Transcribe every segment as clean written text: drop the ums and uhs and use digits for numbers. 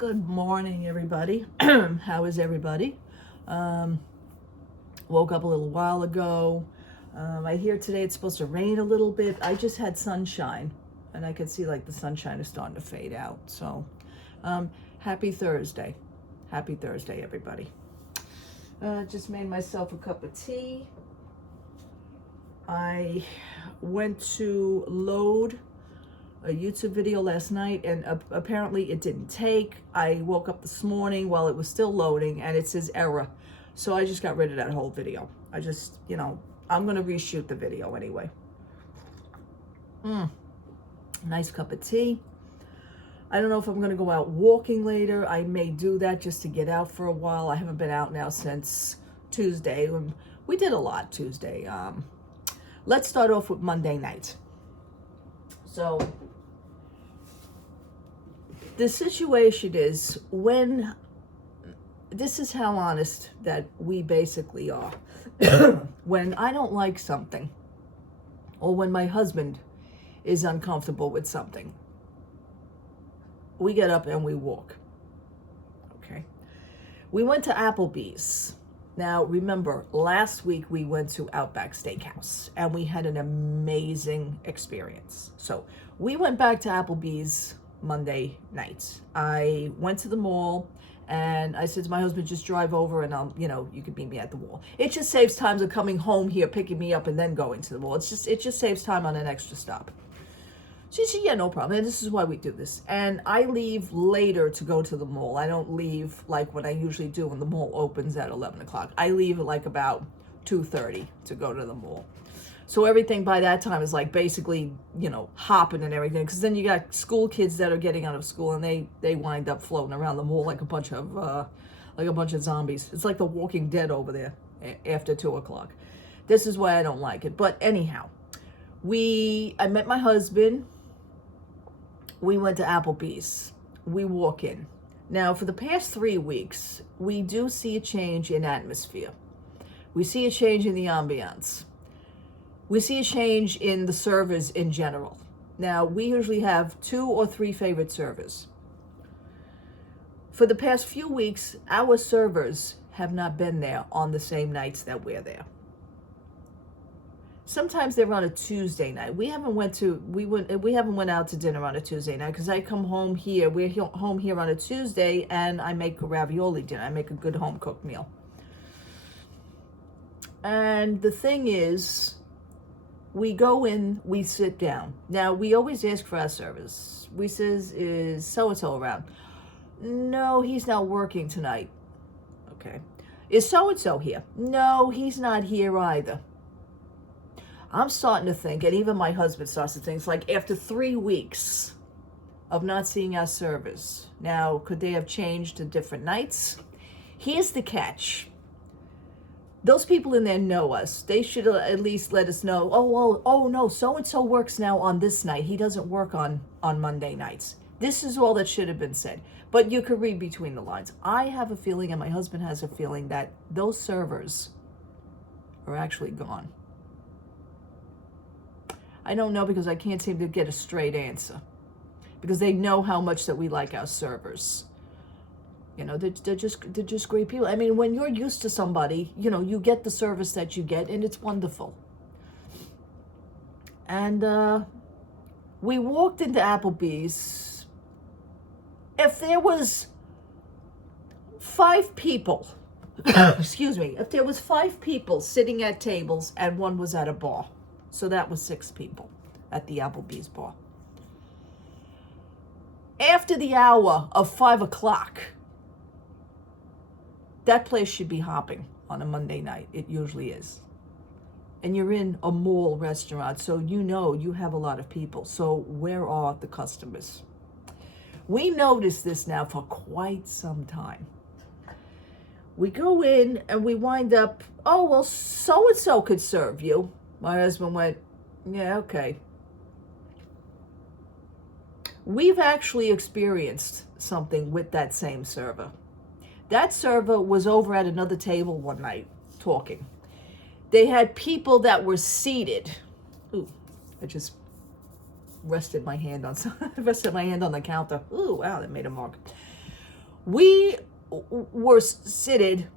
Good morning, everybody. How is everybody? Woke up a little while ago. I hear today it's supposed to rain a little bit. I just had sunshine, and I could see like the sunshine is starting to fade out. So, happy Thursday. Happy Thursday, everybody. Just made myself a cup of tea. I went to load a YouTube video last night, and apparently it didn't take. I woke up this morning while it was still loading and it says error. So I just got rid of that whole video. I just, I'm gonna reshoot the video anyway. Nice cup of tea. I don't know if I'm gonna go out walking later. I may do that just to get out for a while. I haven't been out now since Tuesday. We did a lot Tuesday. Let's start off with Monday night. So the situation is, this is how honest that we basically are. When I don't like something, or when my husband is uncomfortable with something, we get up and we walk. Okay. We went to Applebee's. Now, remember, last week we went to Outback Steakhouse and we had an amazing experience. So we went back to Applebee's Monday night. I went to the mall and I said to my husband, just drive over and you could meet me at the mall. It just saves time of coming home here, picking me up and then going to the mall. It just saves time on an extra stop. She said, yeah, no problem. And this is why we do this. And I leave later to go to the mall. I don't leave like what I usually do when the mall opens at 11 o'clock. I leave at like about 2:30 to go to the mall. So everything by that time is like basically, hopping and everything. Because then you got school kids that are getting out of school and they wind up floating around the mall like a bunch of zombies. It's like The Walking Dead over there after 2 o'clock. This is why I don't like it. But anyhow, I met my husband. We went to Applebee's. We walk in. Now, for the past 3 weeks, we do see a change in atmosphere. We see a change in the ambiance. We see a change in the servers in general. Now, we usually have 2 or 3 favorite servers. For the past few weeks, our servers have not been there on the same nights that we're there. Sometimes they're on a Tuesday night. We haven't went out to dinner on a Tuesday night because I come home here. We're home here on a Tuesday, and I make a ravioli dinner. I make a good home cooked meal. And the thing is, we go in, we sit down. Now, we always ask for our service. We says, is so-and-so around? No, he's not working tonight. Okay. Is so-and-so here? No, he's not here either. I'm starting to think, and even my husband starts to think, it's like after 3 weeks of not seeing our servers. Now, could they have changed to different nights? Here's the catch. Those people in there know us. They should at least let us know, oh no, so-and-so works now on this night. He doesn't work on Monday nights. This is all that should have been said. But you could read between the lines. I have a feeling, and my husband has a feeling, that those servers are actually gone. I don't know, because I can't seem to get a straight answer. Because they know how much that we like our servers. They're just great people. I mean, when you're used to somebody, you get the service that you get, and it's wonderful. And we walked into Applebee's. If there was 5 people, excuse me, if there was 5 people sitting at tables and one was at a bar, so that was 6 people at the Applebee's bar. After the hour of 5 o'clock, that place should be hopping on a Monday night. It usually is. And you're in a mall restaurant, so you have a lot of people. So where are the customers? We noticed this now for quite some time. We go in and we wind up, oh, well, so-and-so could serve you. My husband went, yeah, okay. We've actually experienced something with that same server. That server was over at another table one night talking. They had people that were seated. Ooh, I just rested my hand on the counter. Ooh, wow, that made a mark. We were seated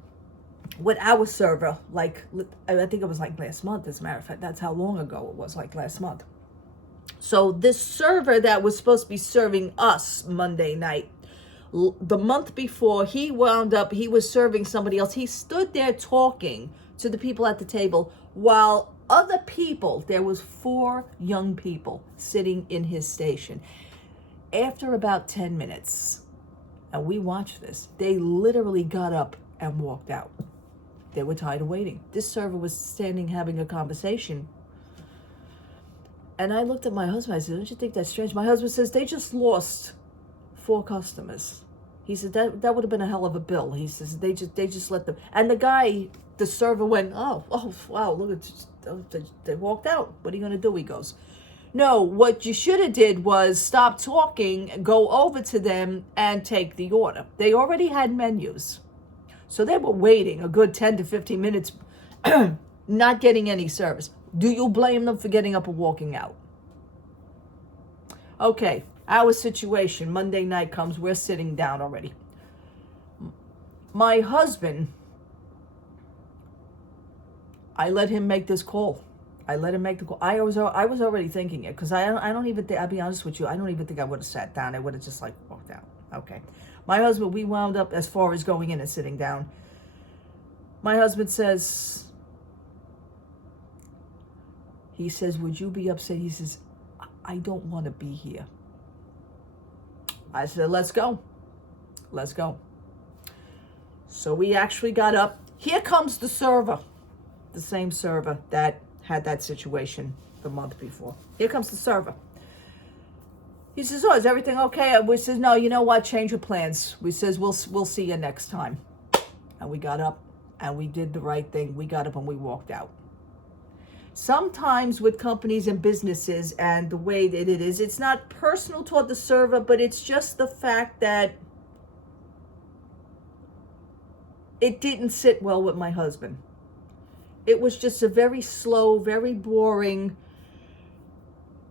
with our server, like, I think it was like last month, as a matter of fact. That's how long ago it was, like last month. So this server that was supposed to be serving us Monday night, the month before, he was serving somebody else. He stood there talking to the people at the table while other people, there was 4 young people sitting in his station. After about 10 minutes, and we watched this, they literally got up and walked out. They were tired of waiting. This server was standing having a conversation. And I looked at my husband. I said, don't you think that's strange? My husband says, they just lost 4 customers. He said, that would have been a hell of a bill. He says, they just let them. And the guy, the server went, oh, wow, look at, they walked out. What are you going to do? He goes, no, what you should have did was stop talking, go over to them and take the order. They already had menus. So they were waiting a good 10 to 15 minutes, not getting any service. Do you blame them for getting up and walking out? Okay, our situation, Monday night comes, we're sitting down already. My husband, I let him make this call. I let him make the call. I was already thinking it, because I don't even think, I'll be honest with you, I don't even think I would have sat down. I would have just like walked out. Okay. My husband, we wound up, as far as going in and sitting down, my husband says, he says, would you be upset? He says, I don't want to be here. I said, let's go. Let's go. So we actually got up. Here comes the server, the same server that had that situation the month before. Here comes the server. He says, oh, is everything okay? And we says, no, you know what? Change your plans. We says, we'll see you next time. And we got up and we did the right thing. We got up and we walked out. Sometimes with companies and businesses and the way that it is, it's not personal toward the server, but it's just the fact that it didn't sit well with my husband. It was just a very slow, very boring.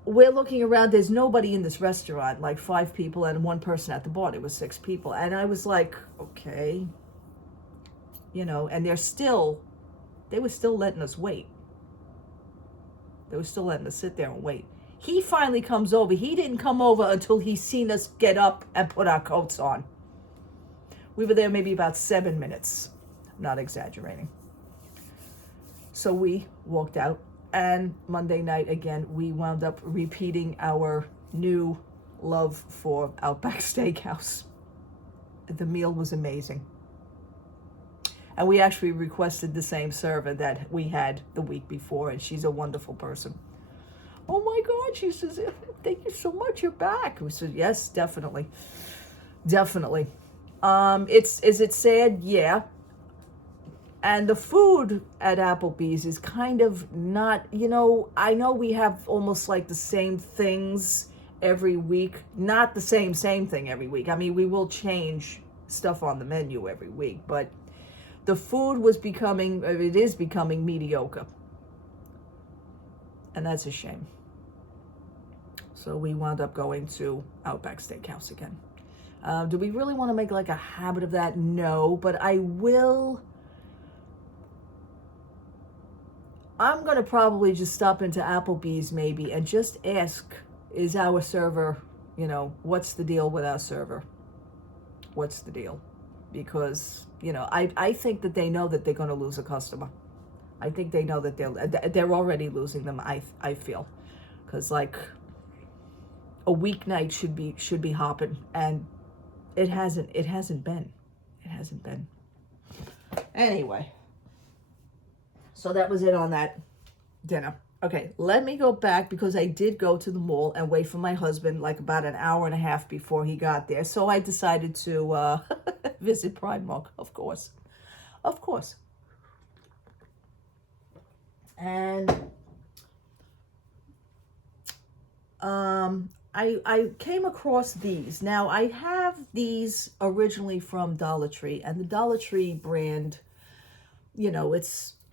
We're looking around, there's nobody in this restaurant, like 5 people and 1 person at the bar. It was 6 people. And I was like, okay, and they were still letting us wait. They were still letting us sit there and wait. He finally comes over. He didn't come over until he seen us get up and put our coats on. We were there maybe about 7 minutes. I'm not exaggerating. So we walked out, and Monday night again, we wound up repeating our new love for Outback Steakhouse. The meal was amazing. And we actually requested the same server that we had the week before, and she's a wonderful person. Oh my God, she says, thank you so much, you're back. We said, yes, definitely. Definitely. Is it sad? Yeah. And the food at Applebee's is kind of not, I know we have almost like the same things every week. Not the same thing every week. I mean, we will change stuff on the menu every week, but the food it is becoming mediocre. And that's a shame. So we wound up going to Outback Steakhouse again. Do we really want to make like a habit of that? No, but I'm going to probably just stop into Applebee's maybe and just ask, is our server, what's the deal with our server? What's the deal? Because, I think that they know that they're going to lose a customer. I think they know that they're already losing them, I feel. Because like a weeknight should be hopping, and it hasn't been. It hasn't been. Anyway. So that was it on that dinner. Okay, let me go back, because I did go to the mall and wait for my husband like about an hour and a half before he got there. So I decided to visit Primark, of course. Of course. And I came across these. Now, I have these originally from Dollar Tree, and the Dollar Tree brand,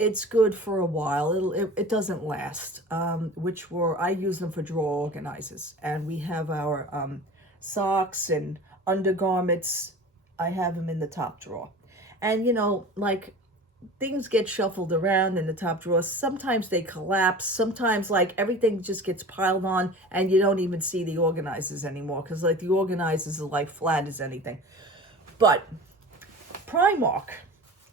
it's good for a while. It doesn't last. I use them for drawer organizers, and we have our socks and undergarments I have them in the top drawer. And, you know, like, things get shuffled around in the top drawer. Sometimes they collapse. Sometimes, like, everything just gets piled on and you don't even see the organizers anymore because, like, the organizers are, like, flat as anything. But Primark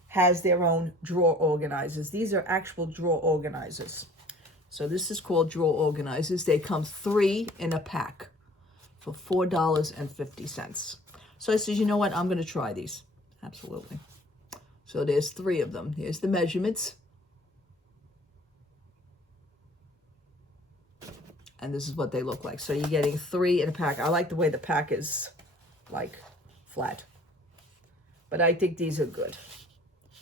has their own drawer organizers. These are actual drawer organizers. So this is called drawer organizers. They come 3 in a pack for $4.50. So I said, you know what? I'm going to try these. Absolutely. So there's 3 of them. Here's the measurements. And this is what they look like. So you're getting 3 in a pack. I like the way the pack is, like, flat. But I think these are good.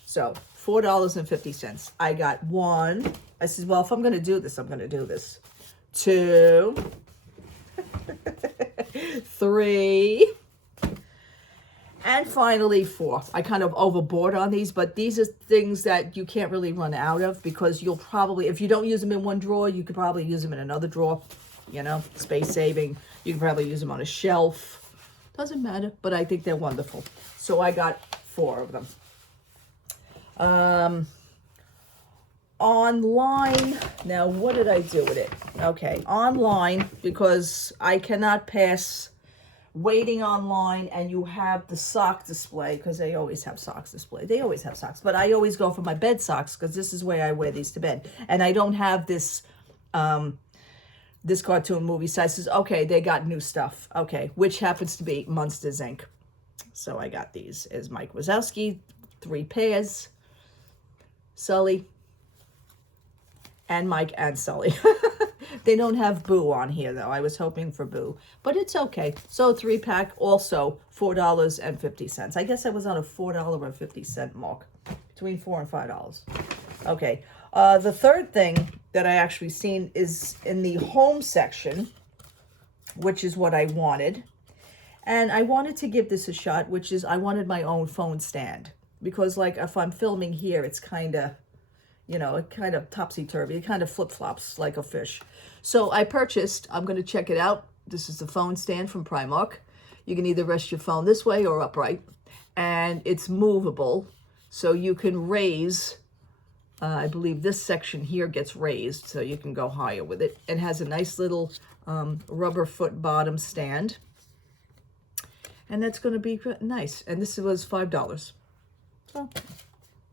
So $4.50. I got 1. I said, well, if I'm going to do this, I'm going to do this. 2. 3. And finally, 4. I kind of overboard on these, but these are things that you can't really run out of because you'll probably, if you don't use them in one drawer, you could probably use them in another drawer, you know, space saving. You can probably use them on a shelf. Doesn't matter, but I think they're wonderful. So I got 4 of them. Online, now what did I do with it? Okay, online, because I cannot pass waiting online and you have the sock display, because they always have socks display. They always have socks, but I always go for my bed socks because this is where I wear these to bed. And I don't have this this cartoon movie site says, okay, they got new stuff. Okay, which happens to be Monsters, Inc. So I got these as Mike Wazowski, 3 pairs, Sully, and Mike and Sully. They don't have Boo on here, though. I was hoping for Boo, but it's okay. So 3-pack, also $4.50. I guess I was on a $4.50 mark, between $4 and $5. Okay. The third thing that I actually seen is in the home section, which is what I wanted. And I wanted to give this a shot, which is I wanted my own phone stand. Because, like, if I'm filming here, it's kind of, you know, it kind of topsy-turvy. It kind of flip-flops like a fish. So I purchased, I'm going to check it out. This is the phone stand from Primark. You can either rest your phone this way or upright. And it's movable. So you can raise, I believe this section here gets raised. So you can go higher with it. It has a nice little rubber foot bottom stand. And that's going to be nice. And this was $5. So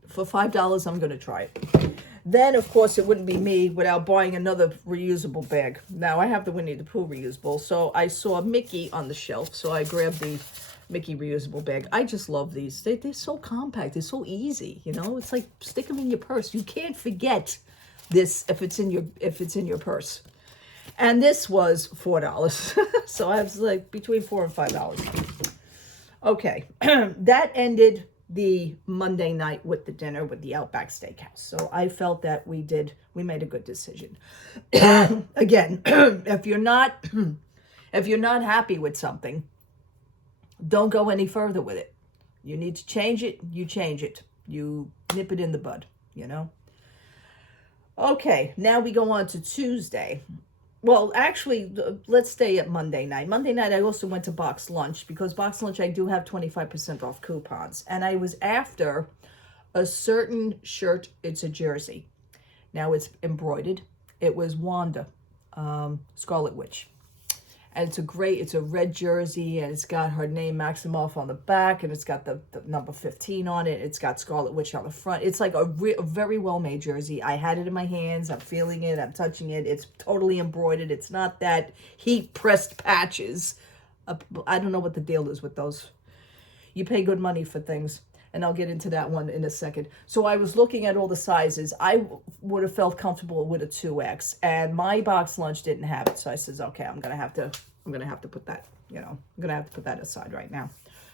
for $5, I'm going to try it. Then, of course, it wouldn't be me without buying another reusable bag. Now, I have the Winnie the Pooh reusable, so I saw Mickey on the shelf, so I grabbed the Mickey reusable bag. I just love these. They're so compact. They're so easy, you know? It's like stick them in your purse. You can't forget this if it's in your purse. And this was $4. So I was like between $4 and $5. Okay, that ended the Monday night with the dinner with the Outback Steakhouse. So I felt that we made a good decision. Again, if you're not happy with something, don't go any further with it. You need to change it, you change it. You nip it in the bud, you know? Okay, now we go on to Tuesday. Well, actually, let's stay at Monday night. Monday night, I also went to Box Lunch because Box Lunch, I do have 25% off coupons. And I was after a certain shirt. It's a jersey. Now it's embroidered. It was Wanda, Scarlet Witch. And it's a red jersey, and it's got her name, Maximoff, on the back, and it's got the number 15 on it. It's got Scarlet Witch on the front. It's like a very well-made jersey. I had it in my hands. I'm feeling it. I'm touching it. It's totally embroidered. It's not that heat-pressed patches. I don't know what the deal is with those. You pay good money for things, and I'll get into that one in a second. So I was looking at all the sizes. I would have felt comfortable with a 2X, and my Box Lunch didn't have it. So I says, okay, I'm gonna have to put that, you know, I'm gonna have to put that aside right now.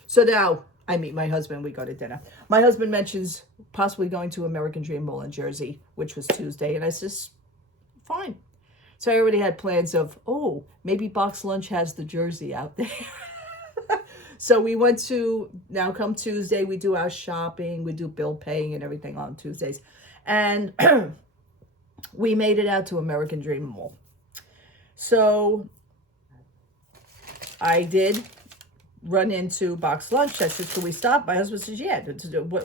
So now I meet my husband. We go to dinner. My husband mentions possibly going to American Dream Mall in Jersey, which was Tuesday, and I says, fine. So I already had plans of, oh, maybe Box Lunch has the jersey out there. So we went to, now come Tuesday, we do our shopping, we do bill paying and everything on Tuesdays. And we made it out to American Dream Mall. So I did run into Box Lunch. I said, can we stop? My husband says, yeah,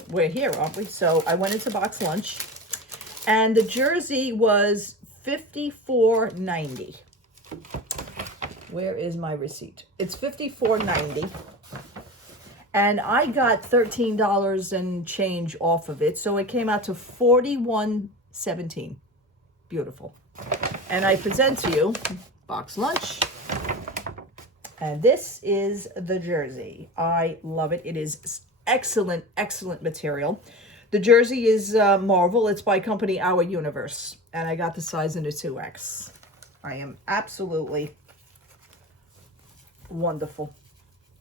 we're here, aren't we? So I went into Box Lunch, and the jersey was $54.90. Where is my receipt? It's $54.90. And I got $13 and change off of it. So it came out to $41.17. Beautiful. And I present to you Box Lunch. And this is the jersey. I love it. It is excellent, excellent material. The jersey is Marvel. It's by company Our Universe. And I got the size in a 2X. I am absolutely wonderful.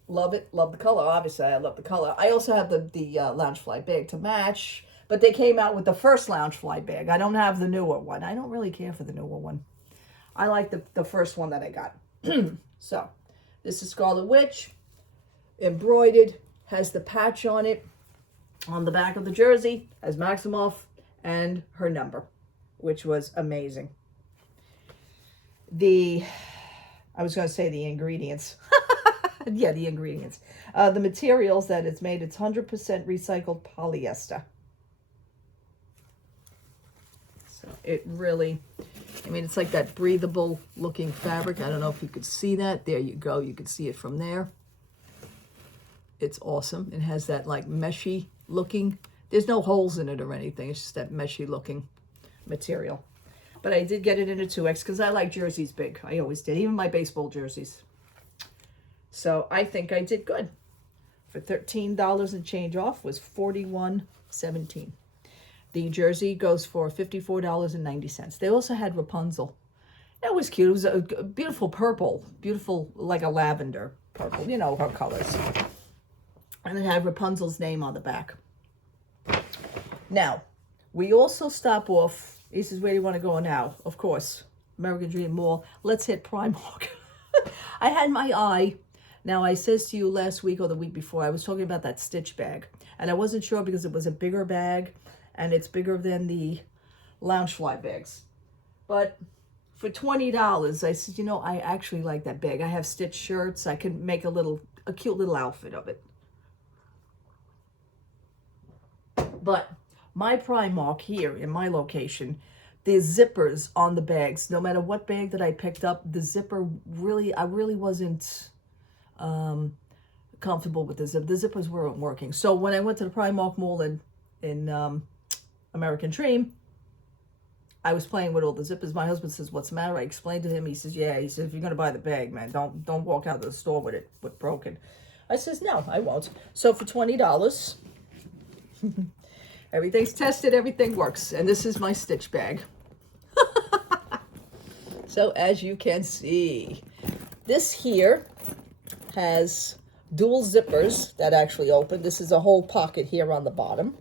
Love it. Love the color. Obviously, I love the color. I also have the Loungefly bag to match. But they came out with the first Loungefly bag. I don't have the newer one. I don't really care for the newer one. I like the first one that I got. So, this is Scarlet Witch. Embroidered. Has the patch on it. On the back of the jersey. Has Maximoff and her number. Which was amazing. I was going to say the ingredients. Yeah, the ingredients. The materials that it's made, it's 100% recycled polyester. So it really, I mean, it's like that breathable looking fabric. I don't know if you could see that. There you go. You can see it from there. It's awesome. It has that like meshy looking. There's no holes in it or anything. It's just that meshy looking material. But I did get it in a 2X because I like jerseys big. I always did, even my baseball jerseys. So I think I did good. For $13 and change off was $41.17. The jersey goes for $54.90. They also had Rapunzel. That was cute. It was a beautiful purple. Beautiful, like a lavender purple. You know, her colors. And it had Rapunzel's name on the back. Now, we also stop off. He says, where do you want to go now? Of course, American Dream Mall. Let's hit Primark. I had my eye. Now, I says to you last week or the week before, I was talking about that Stitch bag. And I wasn't sure because it was a bigger bag. And it's bigger than the Loungefly bags. But for $20, I said, you know, I actually like that bag. I have Stitch shirts. I can make a cute little outfit of it. But my Primark here in my location, the zippers on the bags, no matter what bag that I picked up, the zipper really, I really wasn't comfortable with the zip. The zippers weren't working. So when I went to the Primark mall in American Dream, I was playing with all the zippers. My husband says, what's the matter? I explained to him. He says, yeah. He says, if you're going to buy the bag, man, don't walk out of the store with it broken. I says, no, I won't. So for $20, everything's tested, everything works. And this is my Stitch bag. So as you can see, this here has dual zippers that actually open. This is a whole pocket here on the bottom.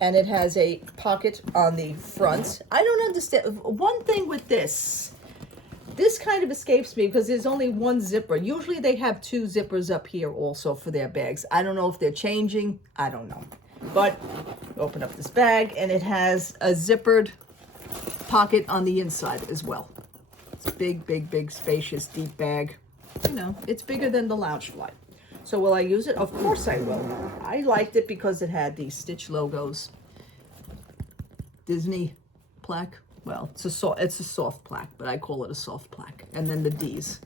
And it has a pocket on the front. I don't understand. One thing with this kind of escapes me because there's only one zipper. Usually they have two zippers up here also for their bags. I don't know if they're changing. I don't know. But open up this bag and it has a zippered pocket on the inside as well. It's a big, big, big, spacious, deep bag. You know, it's bigger than the Loungefly. So will I use it? Of course I will. I liked it because it had these Stitch logos. Disney plaque. Well, it's a soft plaque, but I call it a soft plaque. And then the D's.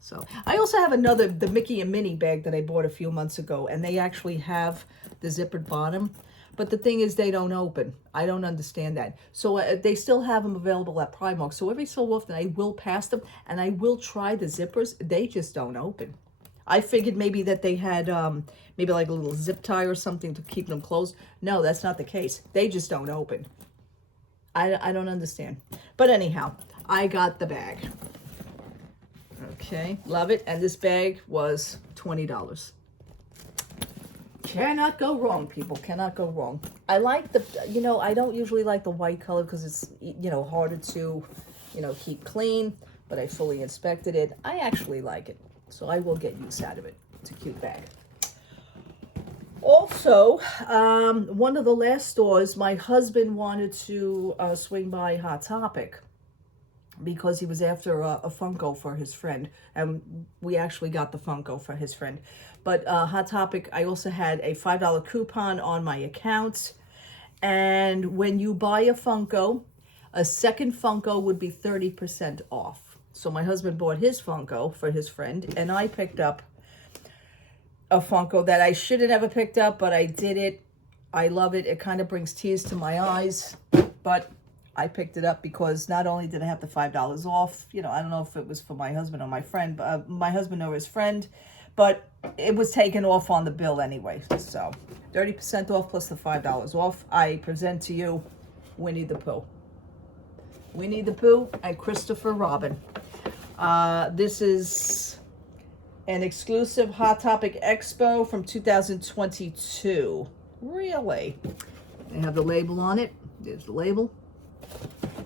So I also have the Mickey and Minnie bag that I bought a few months ago, and they actually have the zippered bottom. But the thing is, they don't open. I don't understand that. So they still have them available at Primark. So every so often, I will pass them, and I will try the zippers. They just don't open. I figured maybe that they had maybe like a little zip tie or something to keep them closed. No, that's not the case. They just don't open. I don't understand. But anyhow, I got the bag. Okay, love it. And this bag was $20. Cannot go wrong, people. Cannot go wrong. I like I don't usually like the white color because it's, harder to, keep clean. But I fully inspected it. I actually like it. So I will get use out of it. It's a cute bag. Also, one of the last stores, my husband wanted to swing by Hot Topic. because he was after a Funko for his friend, and we actually got the Funko for his friend. But Hot Topic, I also had a $5 coupon on my account, and when you buy a Funko, a second Funko would be 30% off. So my husband bought his Funko for his friend, and I picked up a Funko that I should have never picked up, but I did it. I love it. It kind of brings tears to my eyes, but I picked it up because not only did I have the $5 off, you know, I don't know if it was for my husband or my friend, but my husband or his friend, but it was taken off on the bill anyway. So 30% off plus the $5 off. I present to you Winnie the Pooh. Winnie the Pooh and Christopher Robin. This is an exclusive Hot Topic Expo from 2022. Really? They have the label on it. There's the label.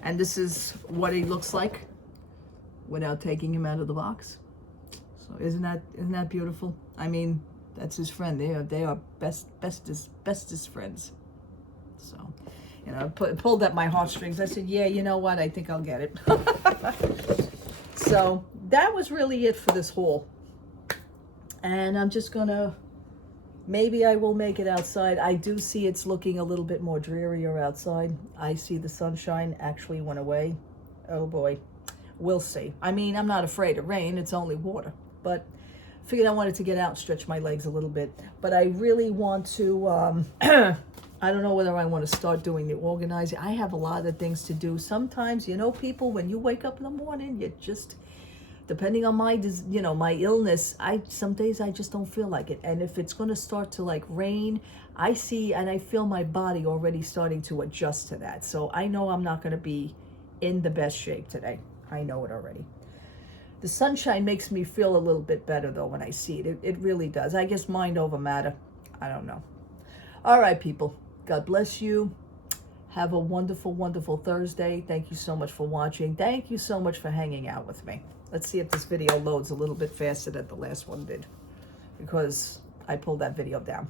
And this is what he looks like without taking him out of the box. So isn't that beautiful? I mean, that's his friend. They are bestest friends. So, you know, pulled at my heartstrings. I said, yeah, you know what? I think I'll get it. So that was really it for this haul. And I'm just gonna, maybe I will make it outside. I do see it's looking a little bit more drearier outside. I see the sunshine actually went away. Oh boy, we'll see. I mean, I'm not afraid of rain. It's only water. But I figured I wanted to get out and stretch my legs a little bit. But I really want to, I don't know whether I want to start doing the organizing. I have a lot of things to do. Sometimes, you know, people, when you wake up in the morning, you just, depending on my, you know, my illness, some days I just don't feel like it. And if it's going to start to like rain, I see and I feel my body already starting to adjust to that. So I know I'm not going to be in the best shape today. I know it already. The sunshine makes me feel a little bit better though when I see it. It really does. I guess mind over matter. I don't know. All right, people. God bless you. Have a wonderful, wonderful Thursday. Thank you so much for watching. Thank you so much for hanging out with me. Let's see if this video loads a little bit faster than the last one did, because I pulled that video down.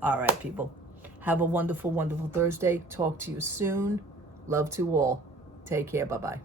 All right, people. Have a wonderful, wonderful Thursday. Talk to you soon. Love to all. Take care. Bye-bye.